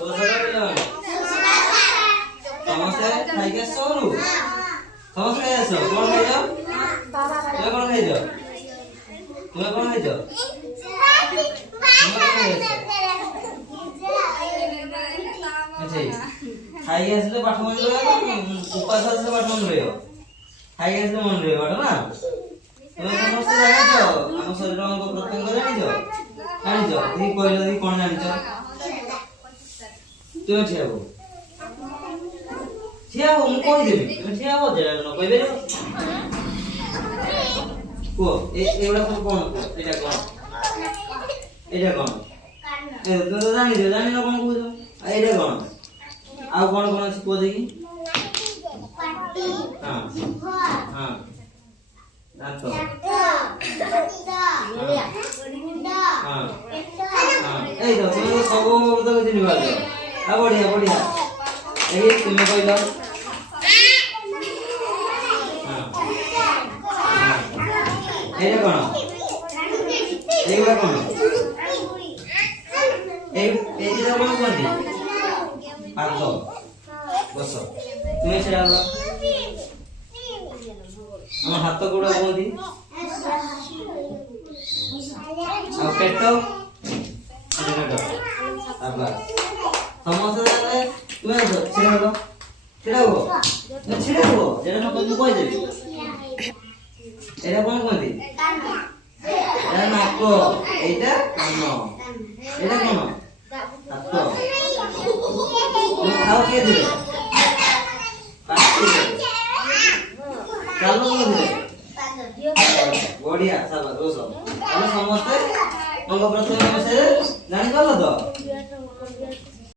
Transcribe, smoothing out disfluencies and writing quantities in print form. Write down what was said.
ସମସ୍ତେ ଖାଇକି ଆସିଛ ଘରୁ? ସମସ୍ତେ ଖାଇ ଆସ। କଣ ଖାଇଛ? ତୁମେ କଣ ଖାଇଛ? ତୁମେ କଣ ଖାଇଛ? ଖାଇକି ଆସିଲେ ପାଠ ମନେ ରହିବ। ଉପାସ ଆସିଲେ ପାଠ ମନେ ରହିବ। ଖାଇକି ଆସିଲେ ମନେ ରହିବ ପାଠ ନା। ତୁମେ ସମସ୍ତେ ଜାଣିଛ ଆମ ଶରୀର ଅଙ୍ଗ ପ୍ରତ୍ୟଙ୍ଗ ଜାଣିଛ? ଜାଣିଛ? ଦେଖି କହିଲ ଦେଖି କଣ ଜାଣିଛ? ତୁମେ ଠିଆ ହୁଅ। ଠିଆ ହୁଅ, ମୁଁ କହିଦେବି। ତୁମେ ଠିଆ ହୁଅ, ଯେଟା ନ କହିପାରିବ କୁହ। ଏଗୁଡା ସବୁ କଣ? ଏଇଟା କଣ? ଏଇଟା କଣ? ତୁମେ ତ ଜାଣିଛ, ଜାଣିନ କଣ କହୁଛ? ଏଇଟା କଣ? ଆଉ କଣ କଣ ଅଛି କୁହ ଦେଖି? ହଁ ହଁ ଦାନ୍ତ। ଏଇ ତ ତୁମେ ତ ସବୁ ଚିହ୍ନି ପାରୁଛ। ଆଉ ବଢିଆ ବଢିଆ। ଏଇ ତୁମେ କହିଲ। ଏଇଟା କଣ? ଏଇଗୁଡା କଣ? ଏଇଟା କଣ କୁହନ୍ତି? ପାଦ। ବସ। ତୁମେ ଛିଡ଼ା ହୁଅ। ଆମ ହାତ ଗୋଡ କୁହନ୍ତି? ଆଉ ପେଟ? ସମସ୍ତେ ତୁମେ ଛିଡ଼ା ହୁଅ। ଛିଡ଼ା ହୁଅ। ଛିଡ଼ା ହୁଅ। ଯେଟା ନ କହିବି କହିଦେବି। ଏଇଟା କଣ କୁହନ୍ତି? ଏଇଟା ନାକ। ଏଇଟା କାନ। ଏଇଟା କଣ? ହାତ। ଖାଅ କିଏ ଦେବେ? ଚାଲ ବଢିଆ। ସମସ୍ତେ ଅଙ୍ଗ ପ୍ରତ୍ୟଙ୍ଗ ବିଷୟରେ ଜାଣିପାରିଲ ତ?